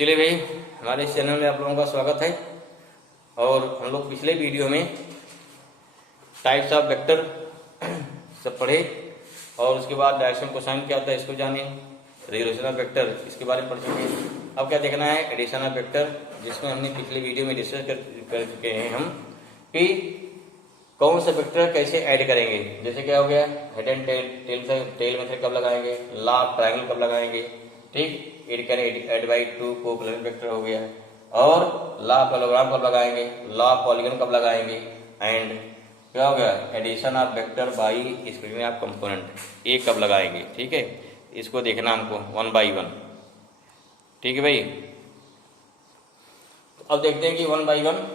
चलिए भाई, हमारे इस चैनल में आप लोगों का स्वागत है। और हम लोग पिछले वीडियो में टाइप्स ऑफ वेक्टर सब पढ़े और उसके बाद डायरेक्शन कोसाइन क्या होता है इसको जाने, रिलेशन ऑफ वेक्टर इसके बारे में पढ़ चुके हैं। अब क्या देखना है, एडिशन ऑफ वेक्टर, जिसमें हमने पिछले वीडियो में डिस्कस कर चुके हैं हम कि कौन सा वेक्टर कैसे ऐड करेंगे। जैसे क्या हो गया, हेड एंड टेल मेथड कब लगाएंगे, लॉ ऑफ ट्रायंगल कब लगाएंगे, ठीक, एड करें add by two coplanar vector हो गया। और लॉ ऑफ पैरेललोग्राम कब लगाएंगे, लॉ ऑफ पॉलीगन कब लगाएंगे, एंड क्या हो गया, addition of vector by screen of component ये कब लगाएंगे। ठीक है, इसको देखना हमको वन बाई वन। ठीक है भाई, तो अब देखते हैं कि वन बाई वन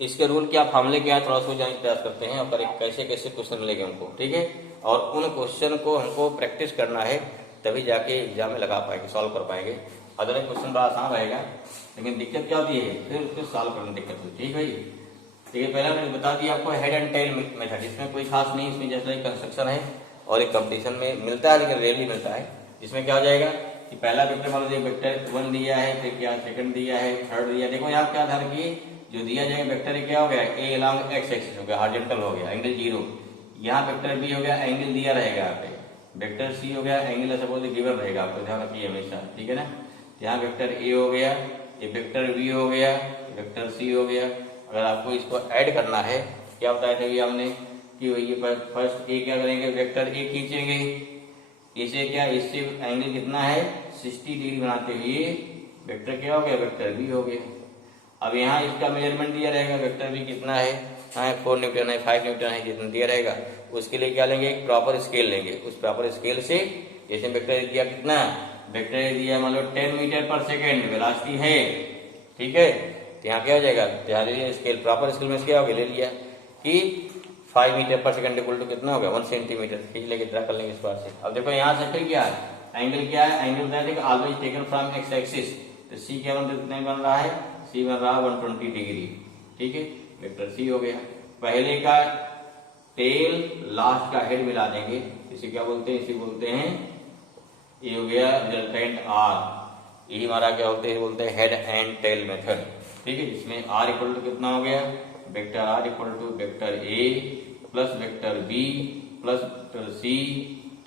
इसके रूल क्या, फार्मूले क्या है, थोड़ा सा जानने का प्रयास करते हैं और कैसे कैसे क्वेश्चन मिलेंगे हमको। ठीक है, और उन क्वेश्चन को हमको प्रैक्टिस करना है, तभी जाके एग्जाम में लगा पाएंगे, सॉल्व कर पाएंगे। अदरवाइज क्वेश्चन बड़ा आसान रहेगा, लेकिन दिक्कत क्या होती है, फिर उसको सॉल्व करने में दिक्कत होती है। ठीक भाई, तो ये पहले मैंने बता दिया आपको हेड एंड टेल मेथड, इसमें कोई खास नहीं, इसमें जैसा एक कंस्ट्रक्शन है और एक कंपटीशन में मिलता है, लेकिन रेयरली मिलता है। जिसमें क्या हो जाएगा कि पहला वेक्टर मान लीजिए वेक्टर 1 दिया है, फिर क्या सेकंड दिया है, थर्ड दिया। देखो यहाँ क्या ध्यान रखिए, जो दिया जाएगा वेक्टर क्या हो गया, ए अलॉन्ग एक्स एक्सिस हो गया, हॉरिजॉन्टल हो गया, एंगल 0। यहाँ वेक्टर बी हो गया, एंगल दिया रहेगा यहाँ पे। वेक्टर सी हो गया, एंगल सपोज गिवन रहेगा, आपको ध्यान रखिए हमेशा। ठीक है ना, यहाँ वेक्टर ए हो गया, ये वेक्टर बी हो गया, वेक्टर सी हो गया। अगर आपको इसको ऐड करना है, क्या बताया था हमने कि ये फर्स्ट ए क्या करेंगे, वेक्टर ए खींचेंगे, इसे क्या, इससे एंगल कितना है 60 डिग्री बनाते हुए वेक्टर क्या हो गया, वेक्टर बी हो गया। अब यहाँ इसका मेजरमेंट दिया रहेगा, वेक्टर बी कितना है, 4 न्यूटन है, 5 न्यूटन है, जितना दिया रहेगा उसके लिए क्या लेंगे, एक प्रॉपर स्केल लेंगे। उस प्रॉपर स्केल से जैसे वेक्टर दिया कितना, वेक्टर दिया मान लो 10 मीटर पर सेकेंड वेलोसिटी है। ठीक है, तो यहाँ क्या हो जाएगा, यहाँ स्केल प्रॉपर स्केल में क्या हो गया, ले लिया कि 5 metre per second equal to कितना होगा, 1 सेंटीमीटर। खींच लेके ड्रा कर लेंगे इस बार से। अब देखो यहाँ से फिर क्या है, एंगल क्या है, एंगल बताया था always taken from x axis, तो सी क्या बन रहा है, सी बन रहा है 120 डिग्री। ठीक है, वेक्टर सी हो गया। पहले का टेल लास्ट का हेड मिला देंगे, इसे क्या बोलते हैं, इसे बोलते हैं, ये हो गया रिजल्टेंट आर। यही हमारा क्या होते हैं, बोलते हैं हेड एंड टेल मेथड। ठीक है, जिसमें आर इक्वल टू कितना हो गया, vector R equal to vector A plus vector B plus vector C.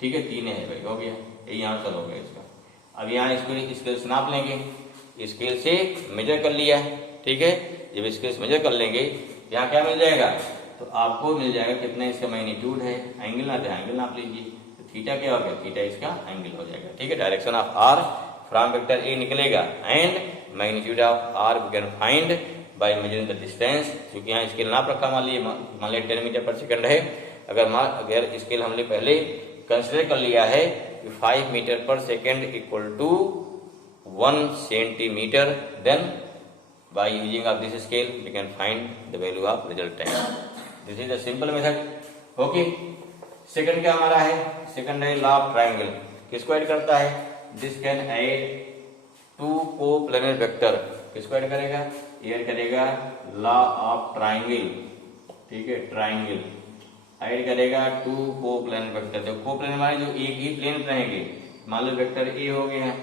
ठीक है, 3 है भाई, हो गया, यही आंसर हो गया इसका। अब यहाँ इसको स्केल से नाप लेंगे, स्केल से मेजर कर लिया। ठीक है, जब स्केल से मेजर कर लेंगे, यहाँ क्या मिल जाएगा, तो आपको मिल जाएगा कितना इसका मैग्नीट्यूड है, एंगल ना थे, एंगल नाप लीजिए, तो थीटा क्या हो गया, थीटा इसका एंगल हो जाएगा। ठीक है, direction of R from vector A निकलेगा and magnitude of R we can find by measuring the distance. क्योंकि यहाँ स्केल नाप रखा, मान लिया 10 मीटर पर सेकंड है। अगर स्केल हमने पहले कंसिडर कर लिया है कि 5 metre per second equal to 1 centimetre, then by using of this scale we can find the value of resultant. This is a simple method. Okay, second क्या हमारा है, सेकंड है लॉ ऑफ ट्रायंगल। किसको add करता है, this can add to coplanar vector. किसको add करेगा, add करेगा लॉ ऑफ ट्रायंगल। ठीक है, ट्रायंगल ऐड करेगा टू कोप्लेनर वेक्टर। तो कोप्लेनर हमारे जो एक ही प्लेन रहेंगे, मान लो वेक्टर ए हो गया,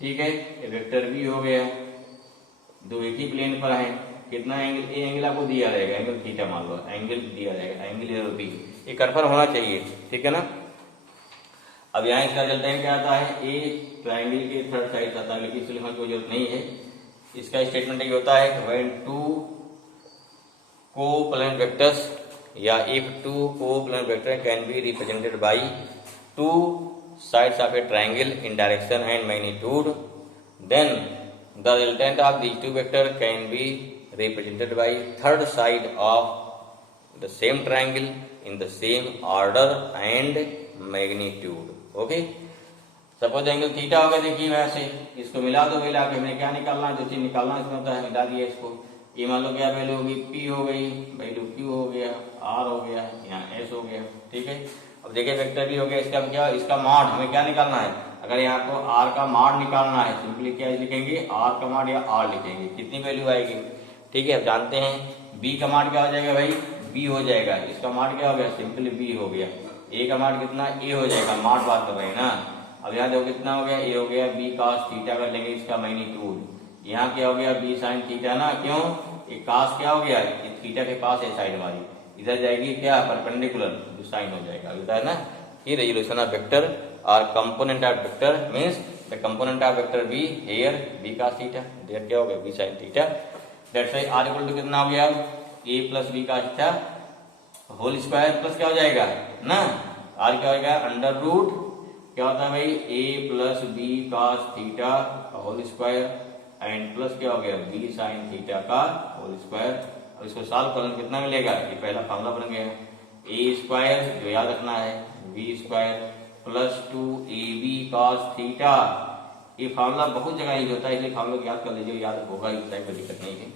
ठीक है, वेक्टर बी हो गया, दो एक ही प्लेन पर है। कितना एंगल, ए एंगल आपको दिया रहेगा, एंगल थीटा मान लो, एंगल दिया रहेगा, एंगल ए और बी, ये कंफर्म होना चाहिए। ठीक है ना। अब यहाँ इसका रिजल्टेंट क्या आता है, ए ट्रायंगल के थर्ड साइड आता है, लेकिन इसलिए हमें कोई जरूरत नहीं है। इसका स्टेटमेंट ये होता है, व्हेन टू कोप्लेनर वेक्टर्स या if two coplanar vector can be represented by to sides of a triangle in direction and magnitude, then the resultant of these two vectors can be represented by third side of the same triangle in the same order and magnitude. Okay, suppose angle theta होगा, देखिए वैसे इसको मिला दो, मिला के हमने क्या निकालना है, जो चीज निकालना है इसमें होता है, मिला दिया इसको। ये मान लो क्या वैल्यू होगी, पी हो गई, वैल्यू क्यू हो गया, आर हो गया, यहाँ एस हो गया। ठीक है, अब देखिए वेक्टर भी हो गया, इसका क्या, इसका मॉड हमें क्या निकालना है। अगर यहाँ को आर का मॉड निकालना है, सिंपली क्या लिखेंगे, आर का मॉड या आर लिखेंगे, कितनी वैल्यू आएगी। ठीक है, अब जानते हैं बी का मॉड क्या हो जाएगा भाई, बी हो जाएगा, इसका मॉड क्या हो गया, सिंपली बी हो गया। ए का मॉड कितना, ए हो जाएगा, मॉड बात कर रहे हैं ना, अब यहाँ देखो कितना हो गया, ए हो गया बी cos थीटा कर लेंगे इसका मैग्नीट्यूड। यहाँ क्या हो गया बी साइन थीटा ना, क्यों ये cos क्या हो गया, ये थीटा के पास है साइड हमारी, इधर जाएगी क्या परपेंडिकुलर जो साइन हो जाएगा, होता है ना। ये रेजोल्यूशन ऑफ वेक्टर और component of vector means the component of vector B here B cos theta, there क्या हो गया B sin theta. That's why R equal to कितना हो गया A plus B cos theta whole square plus क्या हो जाएगा ना, आर क्या हो जाएगा अंडर रूट क्या होता है भाई A plus B cos theta whole square and plus क्या हो गया बी sin थीटा का होल स्क्वायर। अब इसको सॉल्व करने कितना मिलेगा, ये पहला फार्मूला बन गया ए स्क्वायर जो याद रखना है B square plus 2ab cos theta. ये फार्मूला बहुत जगह यूज होता है इसलिए फार्मूला याद कर लीजिए, याद होगा इस टाइप की दिक्कत नहीं है।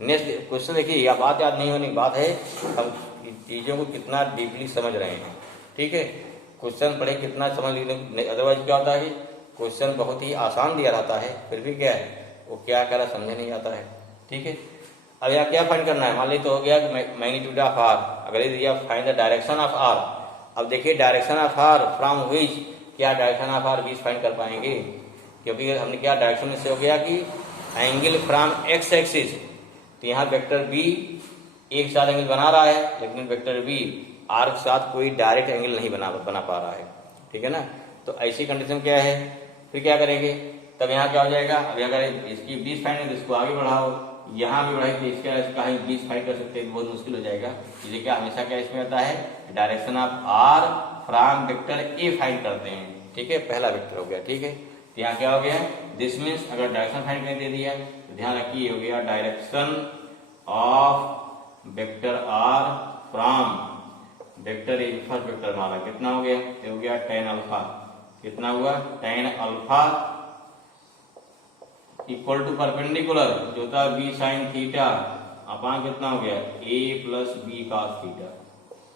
नेक्स्ट क्वेश्चन देखिए, यह बात याद नहीं होने की बात है, हम चीजों को कितना डीपली समझ रहे हैं, ठीक है। क्वेश्चन पढ़े कितना समझ लीजिए, अदरवाइज क्या होता है क्वेश्चन बहुत ही आसान दिया रहता है फिर भी क्या है वो क्या कह रहा समझ नहीं आता है, ठीक है। अब यहाँ क्या फाइंड करना है, मान लीजिए तो हो गया मैग्नीट्यूड ऑफ आर, अगर ये दिया find the direction of R. अब देखिए direction of R from which, क्या डायरेक्शन ऑफ आर बीच फाइंड कर पाएंगे, क्योंकि हमने क्या डायरेक्शन से हो गया कि एंगल फ्रॉम एक्स एक्सिस, तो यहाँ वेक्टर बी एक साथ एंगल बना रहा है लेकिन वेक्टर बी आर के साथ कोई डायरेक्ट एंगल नहीं बना पा रहा है, ठीक है ना। तो ऐसी कंडीशन क्या है, फिर क्या करेंगे, तब यहाँ क्या हो जाएगा, अब अगर इसकी बीच फाइंड इसको आगे बढ़ाओ, यहाँ भी बढ़ाई तो इसका ही बीच फाइंड कर सकते हैं, बहुत मुश्किल हो जाएगा। इसलिए क्या हमेशा क्या इसमें आता है direction of R from vector A find करते हैं, ठीक है, पहला वेक्टर हो गया, ठीक है। तो यहाँ क्या हो गया दिस मीन्स अगर डायरेक्शन फाइंड करके दे दिया तो ध्यान रखिए हो गया direction of vector R from vector A, first vector हमारा कितना हो गया, ये हो गया tan अल्फा, कितना हुआ tan alpha equal to perpendicular जो था बी साइन थीटा अपान कितना हो गया A plus B cos theta.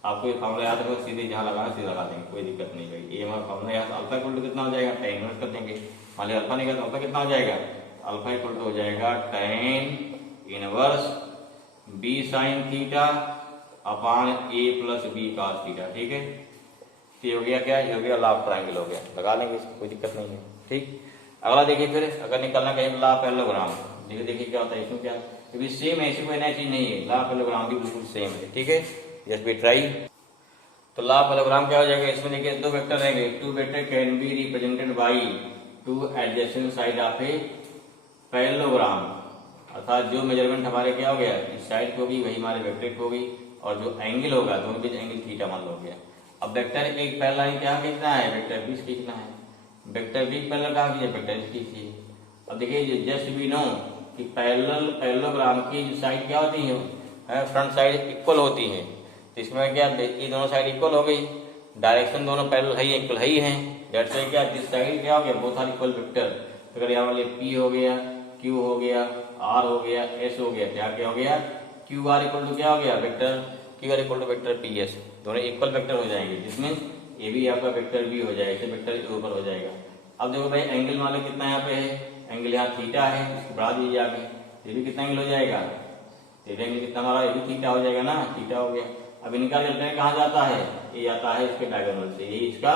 आपको ये फॉर्मूला याद रखो, सीधे जहां लगाना सीधे लगा देंगे, कोई दिक्कत नहीं भाई। ये हमारा फॉर्मूला याद, अल्फा इक्वल टू कितना हो जाएगा tan इनवर्स कर देंगे, मान लिया अल्फा नहीं तो अल्फा कितना हो जाएगा, अल्फा इक्वल टू हो जाएगा tan inverse B sine theta upon A plus B cos theta, ठीक है। तो ये हो गया क्या, ये हो गया लॉ ऑफ ट्रायंगल हो गया, लगा लेंगे इसमें कोई दिक्कत नहीं है, ठीक। अगला देखिए फिर अगर निकलना कहीं लॉ ऑफ पैरेललोग्राम, देखिए क्या होता है इसमें, क्या क्योंकि सेम है, ऐसी कोई नई चीज नहीं है, लॉ ऑफ पैरेललोग्राम भी बिल्कुल सेम है, ठीक है। Just be try. तो लॉ ऑफ पैरेललोग्राम क्या हो जाएगा, इसमें देखिए दो वेक्टर रहेंगे, two vector can be represented by two adjacent side of a parallelogram, अर्थात जो मेजरमेंट हमारे क्या हो गया इस साइड को भी वही हमारे वेक्टर को भी, और जो एंगल होगा दोनों बीच एंगल थीटा मान लो गया। अब वेक्टर एक पैरेलल लाइन क्या खींचना है, वेक्टर बी खींचना है, वेक्टर बी पैरेलल कहाँ खींचे, वेक्टर खींचिए। अब देखिए जस्ट वी नो कि पैरेललोग्राम की जो साइड क्या होती है फ्रंट साइड इक्वल होती है, तो इसमें क्या ये दोनों साइड इक्वल हो गई, डायरेक्शन दोनों पैरेलल है इक्वल है ही है, दैट्स व्हाई क्या दिस साइड क्या हो गया बोथ आर इक्वल वेक्टर। अगर यहाँ वाले पी हो गया क्यू हो गया आर हो गया एस हो गया, क्या हो गया क्यू आर इक्वल टू क्या हो गया vector Q R equal to vector P S, दोनों इक्वल वेक्टर हो जाएंगे, जिसमें ये भी आपका वेक्टर बी हो जाएगा, वेक्टर के ऊपर हो जाएगा। अब देखो भाई एंगल मान लो कितना यहाँ पे है, एंगल यहाँ थीटा है, इसको बढ़ा दीजिए आगे, ये भी कितना एंगल हो जाएगा, ये एंगल कितना हमारा ये भी थीटा हो जाएगा ना, थीटा हो गया। अब इनका रिजल्टेंट कहाँ जाता है, ये जाता है इसके डायगोनल से, ये इसका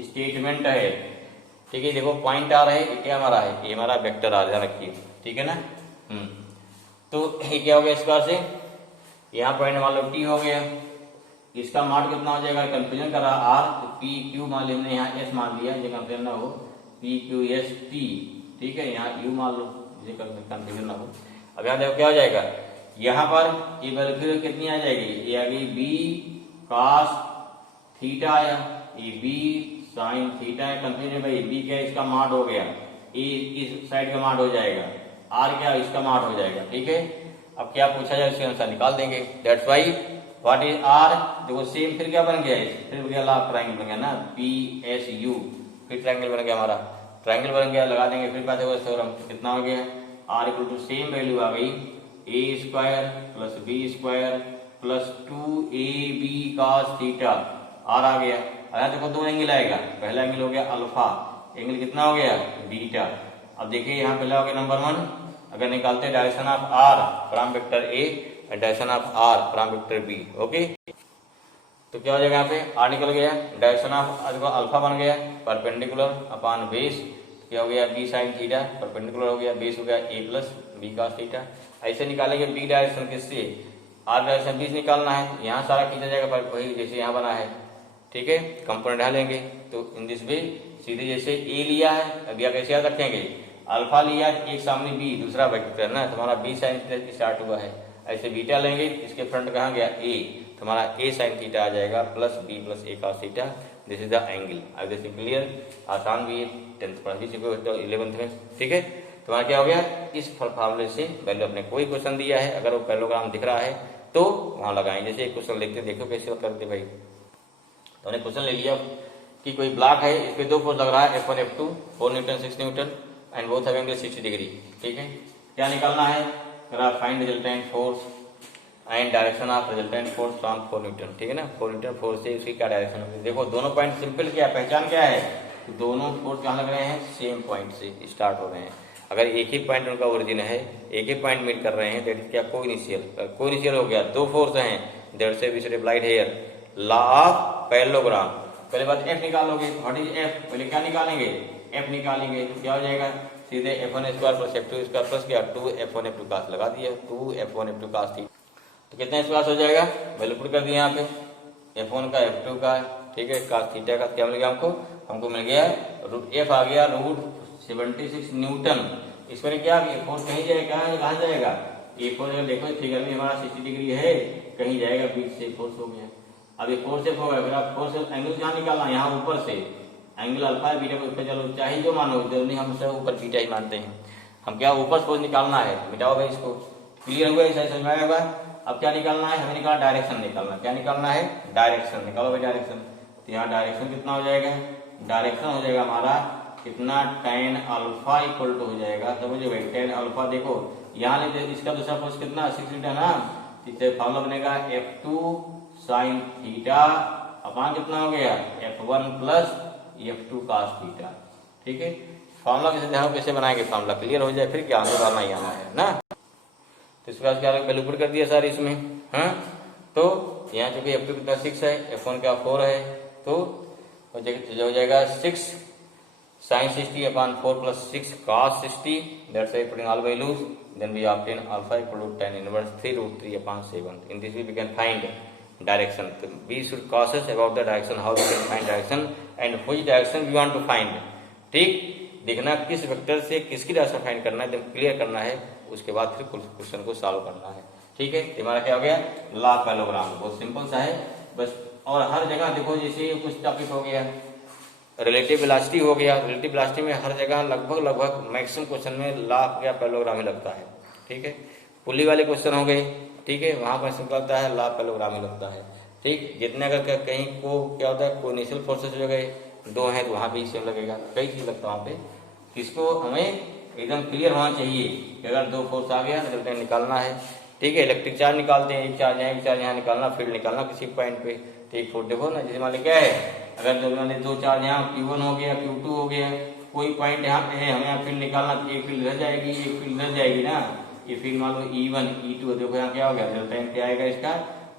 स्टेटमेंट है, ठीक है। देखो पॉइंट आ रहा है, ये क्या हमारा है, ये हमारा वेक्टर आ ध्यान रखिए, ठीक है ना। तो ये क्या हो गया इस बार से, यहाँ पॉइंट मान लो टी हो गया, इसका मान कितना हो जाएगा, कंफ्यूजन कर रहा आर, तो पी क्यू मान लो, हमने यहाँ एस मान लिया, ये कंफ्यूजन ना हो, पी क्यू एस टी, ठीक है, यहाँ यू मान लो, ये कंफ्यूजन ना हो। अब यहाँ देखो क्या हो जाएगा, यहाँ पर ये वैल्यू कितनी आ जाएगी, ये आ गई बी cos थीटा आया, ये बी साइन थीटा है, कंफ्यूजन भाई बी क्या इसका मान हो गया, ए इस साइड का मान हो जाएगा, आर क्या इसका मान हो जाएगा, ठीक है। अब क्या पूछा जाए उसके अनुसार निकाल देंगे, that's why what is R, देखो सेम फिर क्या बन गया, फिर गया लॉ ऑफ ट्रायंगल बन गया ना, पी एस यू, फिर ट्रायंगल बन गया हमारा, ट्रायंगल बन गया, लगा देंगे फिर बात है थ्योरम, कितना हो गया R equal to same value आ गई A square plus B square plus 2ab cos theta, R आ गया। अगर देखो दो एंगल आएगा, पहला एंगल हो गया अल्फा, एंगल कितना हो गया बीटा। अब देखिए यहाँ पहला हो गया नंबर 1, अगर निकालते हैं direction of R from vector A, direction of R from vector B, okay. तो क्या हो जाएगा यहाँ पे आर निकल गया, डायरेक्शन ऑफ अल्फा बन गया परपेंडिकुलर अपॉन बेस, क्या हो गया बी साइन थीटा, परपेंडिकुलर हो गया, बेस हो गया A plus B cos theta. ऐसे निकालेंगे बी डायरेक्शन किससे, आर डायरेक्शन बीस निकालना है, यहाँ सारा खींचा जाएगा वही जैसे यहाँ बना है, ठीक है। कंपोनेंट यहाँ लेंगे तो इन दिस वे सीधे जैसे ए लिया है, अब यह कैसे याद रखेंगे, अल्फा लिया एक सामने बी दूसरा वेक्टर है ना, तुम्हारा बी साइन थीटा स्टार्ट हुआ है, ऐसे बीटा लेंगे इसके फ्रंट कहाँ गया ए, तुम्हारा ए साइन थीटा आ जाएगा plus B plus A cos theta, this is the angle. अब जैसे क्लियर, आसान भी है, 10th पढ़ भी चुके हो तो 11th में, ठीक है। तुम्हारा क्या हो गया, इस फॉर्मूले से वैल्यू अपने कोई क्वेश्चन दिया है अगर वो पैरेललोग्राम दिख रहा है तो वहां लगाएं। जैसे एक क्वेश्चन लिखते देखो कैसे करते भाई, तो हमने क्वेश्चन ले लिया कि कोई ब्लॉक है, इस पे दो फोर्स लग रहा है F1 F2 4 Newton 6 Newton and both have angle 60 degree, ठीक है। क्या निकालना है, find resultant force and direction of resultant force from 4 Newton, ठीक है ना। 4 न्यूटन फोर्स से उसकी क्या डायरेक्शन होगी, देखो दोनों पॉइंट सिंपल क्या पहचान क्या है, तो दोनों फोर्स कहाँ लग रहे हैं, सेम पॉइंट से स्टार्ट हो रहे हैं। अगर एक ही पॉइंट उनका ओरिजिन है, एक ही पॉइंट मीट कर रहे हैं, दैट इज क्या कोइनिशियल हो गया, दो फोर्स हैं, दैट से we should applied here law of parallelogram. पहले बात एफ निकालोगे, व्हाट इज एफ, पहले क्या निकालेंगे, एफ निकालेंगे तो क्या हो जाएगा, सीधे F1 square plus F2 square plus क्या 2F1 F2 कास लगा दिया, 2F1 F2 कास थी, तो कितना स्क्वायर हो जाएगा, वैल्यू पुट कर दिया यहाँ पे F1 का F2 का, ठीक है, कास थीटा का क्या मिल गया हमको मिल गया रूट एफ आ गया रूट 76 न्यूटन। इस पर क्या फोर्स कहीं जाएगा, कहाँ जाएगा, ये फोर्स देखो फिगर में हमारा 60 डिग्री है, कहीं जाएगा बीच से फोर्स हो गया। अब ये फोर्स एफ होगा, फिर आप फोर्स एंगल जहाँ निकालना यहाँ ऊपर से एंगल अल्फा बीटा को ऊपर, चलो चाहे जो मानो जरूरी हम उसे ऊपर बीटा ही मानते हैं, हम क्या ऊपर फोर्स निकालना है, मिटाओ भाई इसको, क्लियर हुआ, ऐसा समझ में आएगा। अब क्या निकालना है, हमें निकालना डायरेक्शन निकालना, क्या निकालना है, डायरेक्शन निकालो भाई डायरेक्शन। तो यहाँ डायरेक्शन कितना हो जाएगा, डायरेक्शन हो जाएगा हमारा कितना tan अल्फा इक्वल टू हो जाएगा, समझो भाई tan अल्फा, देखो यहाँ ले इसका दूसरा फोर्स कितना 6 न्यूटन ना, इससे फार्मूला बनेगा F2 साइन थीटा अपॉन कितना हो गया F1 plus F2 cos theta, ठीक है। फार्मूला कैसे ध्यान कैसे बनाएंगे, फार्मूला क्लियर हो जाए फिर क्या आंसर डालना ही आना है ना। तो इसके बाद क्या वैल्यू पुट कर दिया सर इसमें, हाँ तो यहाँ चूंकि F2 कितना 6 है, F1 क्या 4 है, तो हो जाएगा 6 sin 60 upon 4 plus 6 cos 60, that's why putting all values, then we obtain alpha equal to tan inverse 3 root 3 upon 7. In this way we can find direction. So we should cautious about the direction, how we can find direction and which direction we want to find. ठीक, देखना किस vector से किसकी direction find करना है, जब clear करना है उसके बाद फिर क्वेश्चन को सॉल्व करना है, ठीक है। हमारा क्या हो गया, लॉ ऑफ पैरेललोग्राम, बहुत सिंपल सा है बस। और हर जगह देखो जैसे कुछ टॉपिक हो गया, रिलेटिव वेलोसिटी हो गया, रिलेटिव वेलोसिटी में हर जगह लगभग मैक्सिमम क्वेश्चन में लॉ ऑफ या पैरेललोग्राम ही लगता है, ठीक है। पुली वाले क्वेश्चन हो गए, ठीक है, वहां पर सिंपल लगता है लॉ ऑफ पैरेललोग्राम ही लगता है, ठीक। जितने अगर कहीं को क्या होता है कोई इनिशियल फोर्सेस हो गए दो हैं तो वहां भी सेम लगेगा, कई चीज लगता है वहां पे। किसको हमें एकदम क्लियर होना चाहिए कि अगर दो फोर्स आ गया रिजल्टेंट निकालना है, ठीक है। इलेक्ट्रिक चार्ज निकालते हैं, एक चार्ज यहाँ एक चार्ज यहाँ निकालना, फील्ड निकालना किसी पॉइंट पे, ठीक। फोर्स देखो ना, जैसे मान लीजिए क्या है, अगर जब मैंने दो चार्ज यहाँ Q1 हो गया Q2 हो गया, कोई पॉइंट यहाँ पे है, हमें यहाँ फील्ड निकालना, एक फील्ड रह जाएगी एक फील्ड रह जाएगी ना, ये फील्ड मान लो E1 E2, देखो यहाँ क्या हो गया रिजल्टेंट क्या आएगा इसका,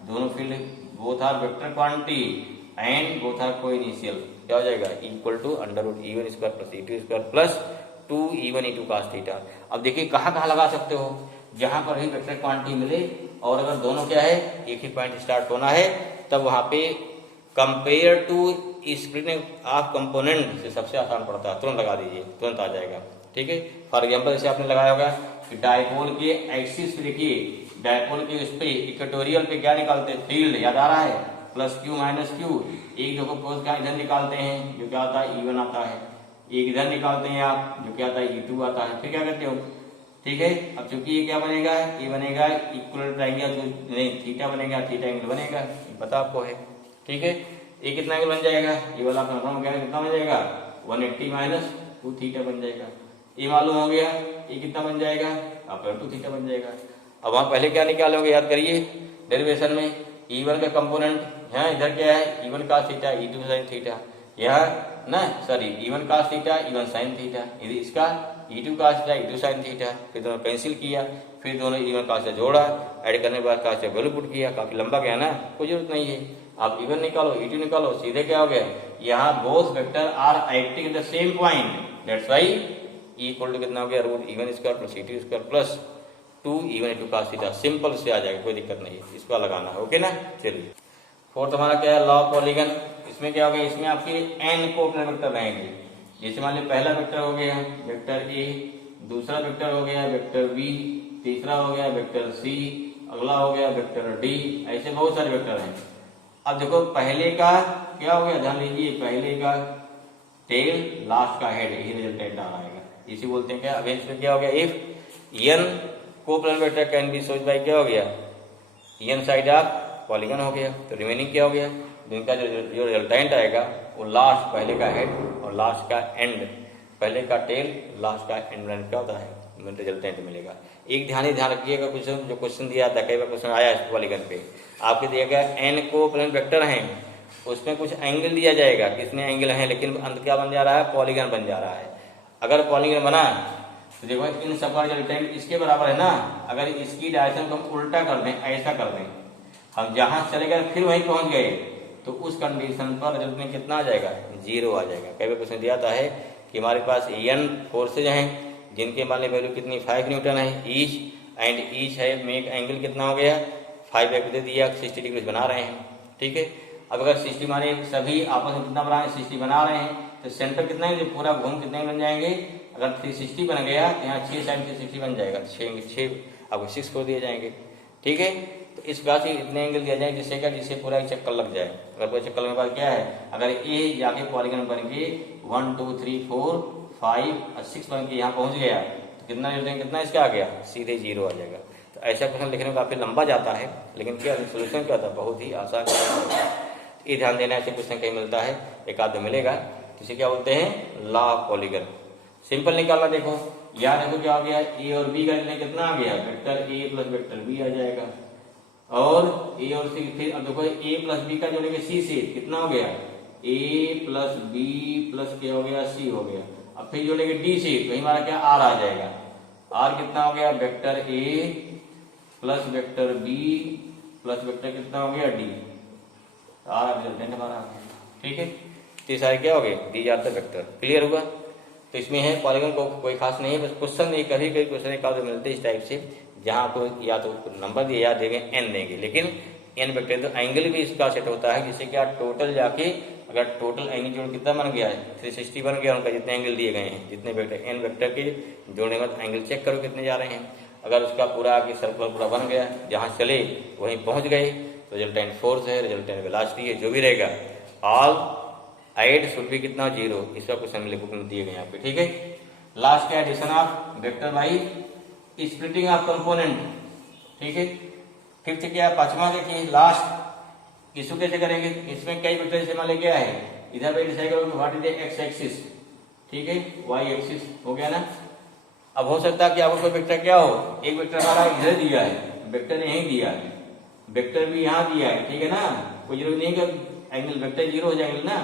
दोनों field both are vector quantity and both are coinitial, क्या हो जाएगा equal to under root E1 square plus E2 square plus 2E1 E2 cos theta. अब देखिए कहाँ लगा सकते हो, जहां पर ही वेक्टर क्वांटिटी मिले और अगर दोनों क्या है एक ही पॉइंट स्टार्ट होना है, तब वहां पे compare to splitting of component से सबसे आसान पड़ता है, तुरंत लगा दीजिए तुरंत आ जाएगा, ठीक है। फॉर एग्जांपल जैसे आपने लगाया होगा कि डायपोल के एक्सिस पे, देखिए डायपोल के उस पे इक्वेटोरियल पे क्या निकालते हैं, फील्ड याद आ रहा है, प्लस क्यू माइनस क्यू, एक देखो फोर्स का इधर निकालते हैं जो क्या आता है E1 आता है, एक इधर निकालते हैं आप जो क्या आता है E2 आता है, फिर क्या करते हो, ठीक है। अब चूंकि ये क्या बनेगा, ये बनेगा इक्वल ट्रायंगल, नहीं थीटा बनेगा, थीटा एंगल बनेगा, पता आपको है, ठीक है। ये कितना एंगल बन जाएगा, ये वाला अपना हो गया कितना बन जाएगा 180 माइनस 2 थीटा बन जाएगा, ये मालूम हो गया, ये कितना बन जाएगा आपका 2 थीटा बन जाएगा। अब वहां पहले क्या निकालोगे याद करिए, डेरिवेशन में E1 का कंपोनेंट यहाँ इधर क्या है E1 cos theta E2 sin theta, यहाँ ना sorry E1 cos theta E1 sin theta, इसका E2 cos theta E2 sin theta, फिर दोनों कैंसिल किया, फिर दोनों E1 cos जोड़ा, ऐड करने के बाद cos वैल्यू पुट किया, काफी लंबा गया ना, कोई जरूरत नहीं है। आप इवन निकालो, E2 निकालो, सीधे क्या हो गया, यहाँ both vector are acting at the same point, that's why E equal to कितना हो गया, root E1 square plus E2 square plus 2 E1 E2 cos theta. Simple से आ जाएगा, कोई दिक्कत नहीं है, इसको लगाना है। ओके ना। चलिए फोर्थ हमारा क्या है, लॉ ऑफ पॉलीगन। इसमें क्या हो गया, इसमें आपके n कोऑर्डिनेट वेक्टर रहेंगे। जैसे मान लीजिए पहला वेक्टर हो गया वेक्टर ए, दूसरा वेक्टर हो गया वेक्टर बी, तीसरा हो गया वेक्टर सी, अगला हो गया वेक्टर डी, ऐसे बहुत सारे वेक्टर हैं। अब देखो पहले का क्या हो गया, ध्यान लीजिए, पहले का टेल लास्ट का हेड, यही रिजल्टेंट आ आएगा, इसी बोलते हैं क्या। अब इसमें क्या हो गया, if n coordinate vector can B सोच बाय क्या हो गया, n साइड ऑफ पॉलीगन हो गया, तो रिमेनिंग क्या हो गया, जिनका जो रिजल्टेंट आएगा वो लास्ट पहले का हेड और लास्ट का एंड, पहले का टेल लास्ट का एंड क्या होता है, रिजल्टेंट मिलेगा। एक ध्यान रखिएगा, क्वेश्चन जो क्वेश्चन दिया था, कई बार क्वेश्चन आया इस पॉलीगन पे, आपके दिया गया n कोऑर्डिनेट वेक्टर हैं, उसमें कुछ एंगल दिया जाएगा, कितने एंगल हैं, लेकिन अंत क्या बन जा रहा है, पॉलीगन बन जा रहा है। अगर पॉलीगन बना तो देखो इन सब का रिजल्टेंट इसके बराबर है ना, अगर इसकी डायरेक्शन को हम उल्टा कर दें, ऐसा कर दें, हम जहां चले गए फिर वहीं पहुंच गए, तो उस कंडीशन पर रिजल्ट में कितना आ जाएगा, 0 आ जाएगा। कई बार क्वेश्चन दिया था है कि हमारे पास n फोर्सेज हैं, जिनके मान ली वैल्यू कितनी 5 न्यूटन है ईच, एंड ईच है मेक एंगल कितना हो गया 5 दे दिया, 60 डिग्री बना रहे हैं। ठीक है, अब अगर 60 माने सभी आपस में कितना बना रहे हैं, 60 बना रहे हैं, तो सेंटर कितना है, पूरा घूम कितने बन जाएंगे, अगर 360 बन गया तो यहाँ 6 साइन 360 बन जाएगा, 6 आपको 6 को दिए जाएंगे। ठीक है, तो इस प्रकार से इतने एंगल दिया जाए जिससे क्या, जिससे पूरा एक चक्कर लग जाए। अगर पूरा चक्कर लगने के बाद क्या है, अगर ए जाके पॉलीगन बन के 1 2 3 4 5 और 6 बन के यहाँ पहुंच गया, तो कितना कितना इसका आ गया, सीधे 0 आ जाएगा। तो ऐसा क्वेश्चन लिखने में काफी लंबा जाता है, लेकिन क्या सोल्यूशन क्या था, बहुत ही आसान। ये ध्यान देना, ऐसे क्वेश्चन कहीं मिलता है, एक आध मिलेगा, तो इसे क्या बोलते हैं, लॉ ऑफ पॉलीगन। सिंपल निकालना, देखो यहाँ देखो क्या हो गया, ए और बी का कितना आ गया, vector A plus vector B आ जाएगा, और ए और सी, फिर अब देखो ए प्लस बी का जोड़ेंगे सी से, कितना हो गया, ए प्लस बी प्लस क्या हो गया, सी हो गया। अब फिर जोड़ेंगे डी से, तो हमारा क्या आर आ जाएगा, आर कितना हो गया, vector A plus vector B plus vector कितना हो गया, डी, आर रिजल्टेंट हमारा। ठीक है, तो सारे क्या हो गए, these are the vector. Clear हुआ। तो इसमें है पॉलीगन को कोई खास नहीं है, बस क्वेश्चन एक कभी कभी क्वेश्चन एक मिलते हैं इस टाइप से, जहां आपको या तो नंबर दिए या देंगे n देंगे, लेकिन n वेक्टर, तो एंगल भी इसका सेट होता है, जिससे क्या टोटल जाके अगर टोटल एंगल जोड़ कितना बन गया है, 360 बन गया उनका, जितने एंगल दिए गए हैं, जितने वेक्टर n वेक्टर के जोड़ने में एंगल चेक करो कितने जा रहे हैं। अगर उसका पूरा आगे सर्कुलर पूरा बन गया, जहाँ चले वहीं पहुंच गए, तो रिजल्टेंट फोर्स है, रिजल्टेंट वेलोसिटी है, जो भी रहेगा, ऑल एड शुड भी कितना 0, इसका क्वेश्चन बुक में दिए गए यहाँ पे। ठीक है, लास्ट का addition of vector by splitting of component. ठीक है, फिफ्थ क्या है, पांचवा देखिए लास्ट, इसको कैसे करेंगे, इसमें कई वेक्टर जैसे मान लिया है, इधर पे डिसाइड करोगे व्हाट इज एक्स एक्सिस, ठीक है, वाई एक्सिस हो गया ना। अब हो सकता है कि आपको कोई वेक्टर क्या हो, एक वेक्टर हमारा इधर दिया है, वेक्टर यहीं दिया है, वेक्टर भी यहाँ दिया है, ठीक है ना, कोई जरूरी नहीं कि एंगल वेक्टर 0 हो जाएगा ना।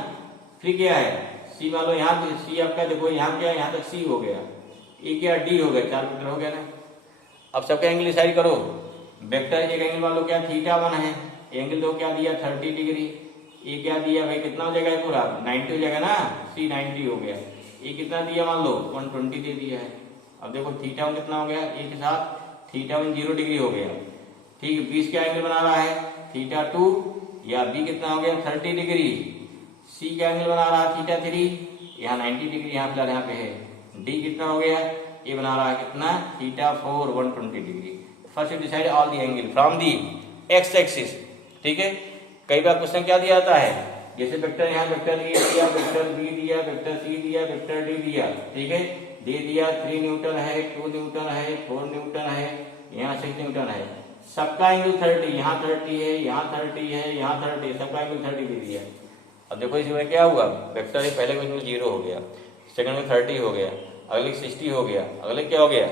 फिर क्या है, सी मान लो यहाँ सी आपका देखो, यहाँ क्या है, यहाँ तक सी हो गया, ए क्या डी हो गया, 4 वेक्टर हो गया ना। अब सबका एंगल डिसाइड करो, वेक्टर एक एंगल मान लो क्या θ1 है, एंगल दो क्या दिया 30 डिग्री, ये क्या दिया भाई, कितना हो जाएगा पूरा 90 हो जाएगा ना, सी 90 हो गया, ये कितना दिया मान लो 120 दे दिया है। अब देखो θ1 कितना हो गया, एक के साथ θ1 0 डिग्री हो गया, ठीक है, बीच क्या एंगल बना रहा है θ2, या बी कितना हो गया 30 डिग्री, सी का एंगल बना रहा है θ3, यहाँ 90 डिग्री, यहाँ फिलहाल यहाँ पे है, डी कितना हो गया, ये बना रहा है कितना θ4 120 degree. First decide all the angle from the x axis. ठीक है, कई बार क्वेश्चन क्या दिया जाता है, जैसे वेक्टर यहाँ वेक्टर ए दिया, वेक्टर बी दिया, वेक्टर सी दिया, वेक्टर डी दिया, ठीक है, दे दिया 3 न्यूटन है, 2 न्यूटन है, 4 न्यूटन है, यहाँ 6 न्यूटन है, सबका एंगल 30, यहाँ 30 है, यहाँ 30 है, यहाँ 30, सबका एंगल 30 दे दिया। अब देखो इसमें क्या हुआ, वेक्टर पहले एंगल 0 हो गया, सेकंड में 30 हो गया, अगले 60 हो गया, अगले क्या हो गया,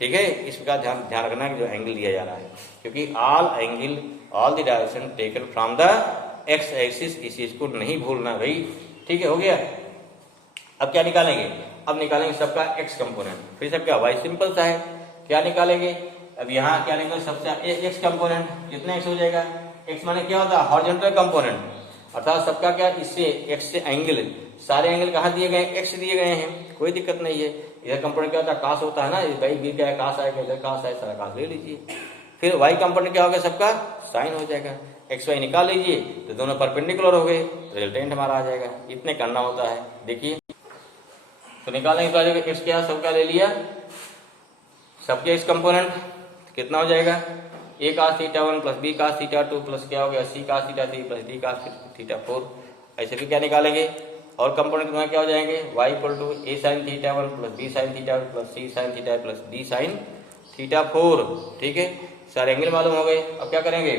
ठीक है। इस प्रकार ध्यान रखना कि जो एंगल दिया जा रहा है, क्योंकि all angle all the direction taken from the x axis, इस चीज को नहीं भूलना भाई। ठीक है, हो गया। अब क्या निकालेंगे, अब निकालेंगे सबका एक्स कंपोनेंट, फिर सबका वाई, सिंपल सा है। क्या निकालेंगे, अब यहाँ क्या निकालेंगे, सबसे एक्स कंपोनेंट, कितना एक्स हो जाएगा, एक्स माने क्या होता है, हॉरिजॉन्टल कंपोनेंट, अर्थात सबका क्या इससे एक्स से एंगल, सारे एंगल कहाँ दिए गए हैं, एक्स दिए गए हैं, कोई दिक्कत नहीं है। इधर कंपोनेंट क्या होता है, कास होता है ना, भाई गिर क्या है कास आएगा, इधर कास आए, सारा कास ले लीजिए। फिर वाई कंपोनेंट क्या होगा, सबका साइन हो जाएगा। एक्स वाई निकाल लीजिए तो दोनों परपेंडिकुलर हो गए, रिजल्टेंट हमारा आ जाएगा। इतने करना होता है। देखिए तो निकालेंगे तो आ जाएगा एक्स क्या, सबका ले लिया, सबके एक्स कंपोनेंट कितना हो जाएगा, A cos theta 1 plus B cos theta 2 plus क्या हो गया C cos theta 3 plus D cos theta 4। ऐसे फिर क्या निकालेंगे, और कंपोनेंट में क्या हो जाएंगे, y equal to A sine theta 1 plus B sine theta plus C sine theta plus D sine theta 4। ठीक है, सारे एंगल मालूम हो गए। अब क्या करेंगे,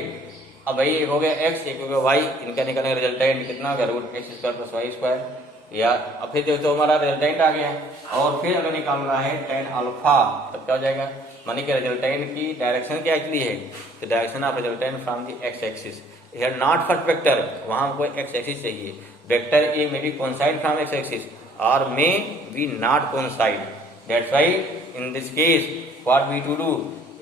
अब भाई एक हो गया x, एक हो गया y, इनका निकालेंगे रिजल्टेंट कितना हो गया, root X square plus Y square. या अब फिर देखो तो हमारा रिजल्टेंट आ गया, और फिर अगर निकालना है tan अल्फा, तब क्या हो जाएगा, मानी कि रिजल्टेंट की डायरेक्शन क्या एक्चुअली है, तो direction of resultant from the x axis, here not for vector, वहां हमको एक्स एक्सिस चाहिए, vector A may be coincide from x axis or may be not coincide. That's why in this case what we to do,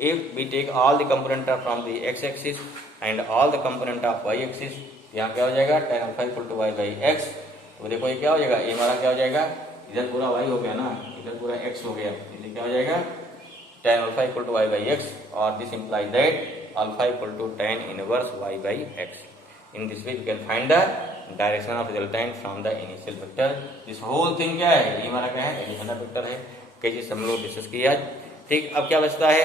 if we take all the component from the x axis and all the component of y axis, यहाँ क्या हो जाएगा tan alpha equal to y by x। तो देखो ये क्या हो जाएगा, ये हमारा क्या हो जाएगा, इधर पूरा y हो गया ना, इधर पूरा x हो गया, इसलिए क्या हो जाएगा tan alpha equal to y by x, और this implies that alpha equal to tan inverse y by x. In this way we can find the direction of resultant from the initial vector. This whole thing क्या है, ये हमारा क्या है, additional vector है। कई चीज हम लोग डिस्कस किया आज। ठीक, अब क्या बचता है,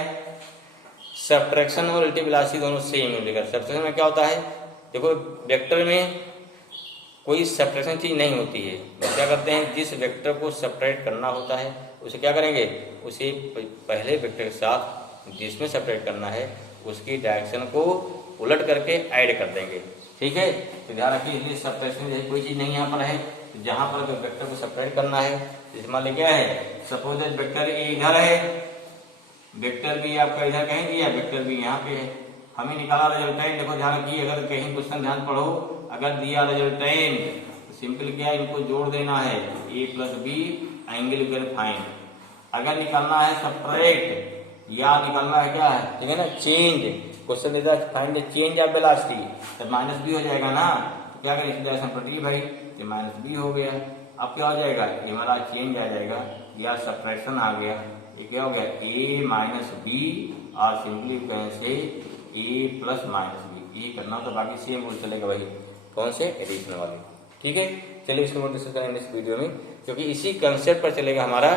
सबट्रैक्शन और रिलेटिव वेलोसिटी दोनों सेम है। सबट्रैक्शन में क्या होता है, देखो वेक्टर में कोई सबट्रैक्शन चीज नहीं होती है। तो क्या करते हैं, जिस वेक्टर को सबट्रैक्ट करना होता है उसे क्या करेंगे, उसे पहले वेक्टर के साथ जिसमें सबट्रैक्ट करना है उसकी डायरेक्शन को उलट करके ऐड कर देंगे। ठीक है, तो ध्यान रखिए सबट्रैक्शन कोई चीज नहीं यहाँ पर है, तो जहां पर वेक्टर को सबट्रैक्ट करना है, जैसे मान लीजिए क्या है, सपोज वेक्टर ए इधर है, वेक्टर बी आपका इधर कहीं दिया, वेक्टर बी यहाँ पे है, हमें निकाला रिजल्टेंट। देखो ध्यान रखिए, अगर कहीं क्वेश्चन ध्यान पढ़ो, अगर दिया रिजल्टेंट तो सिंपल क्या इनको जोड़ देना है, A plus B angle you can find. अगर निकालना है सबट्रैक्ट या निकालना है क्या है, ठीक है ना, चेंज, क्वेश्चन देता है find the change of velocity, तो माइनस बी हो जाएगा ना, तो क्या करें इस डायरेक्शन पर भाई, तो माइनस बी हो गया। अब क्या हो जाएगा, ये वाला चेंज आ जाएगा या सबट्रैक्शन आ गया, ये क्या हो गया ए माइनस बी, और simply can say A plus minus B, ये करना तो बाकी सेम रूल चलेगा भाई, कौन से, एडिशन वाले। ठीक है, चलिए इसको डिस्कस करेंगे इस वीडियो में, क्योंकि इसी कंसेप्ट पर चलेगा हमारा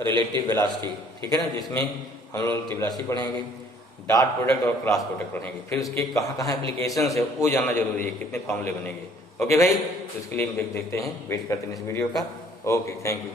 रिलेटिव वेलोसिटी। ठीक है ना, जिसमें हम लोग रिलेटिव वेलोसिटी पढ़ेंगे, डॉट प्रोडक्ट और क्रॉस प्रोडक्ट पढ़ेंगे, फिर उसके कहाँ कहाँ एप्लीकेशन है वो जानना जरूरी है, कितने फॉर्मूले बनेंगे। ओके भाई, तो इसके लिए हम देखते हैं, वेट करते हैं इस वीडियो का। Okay, thank you.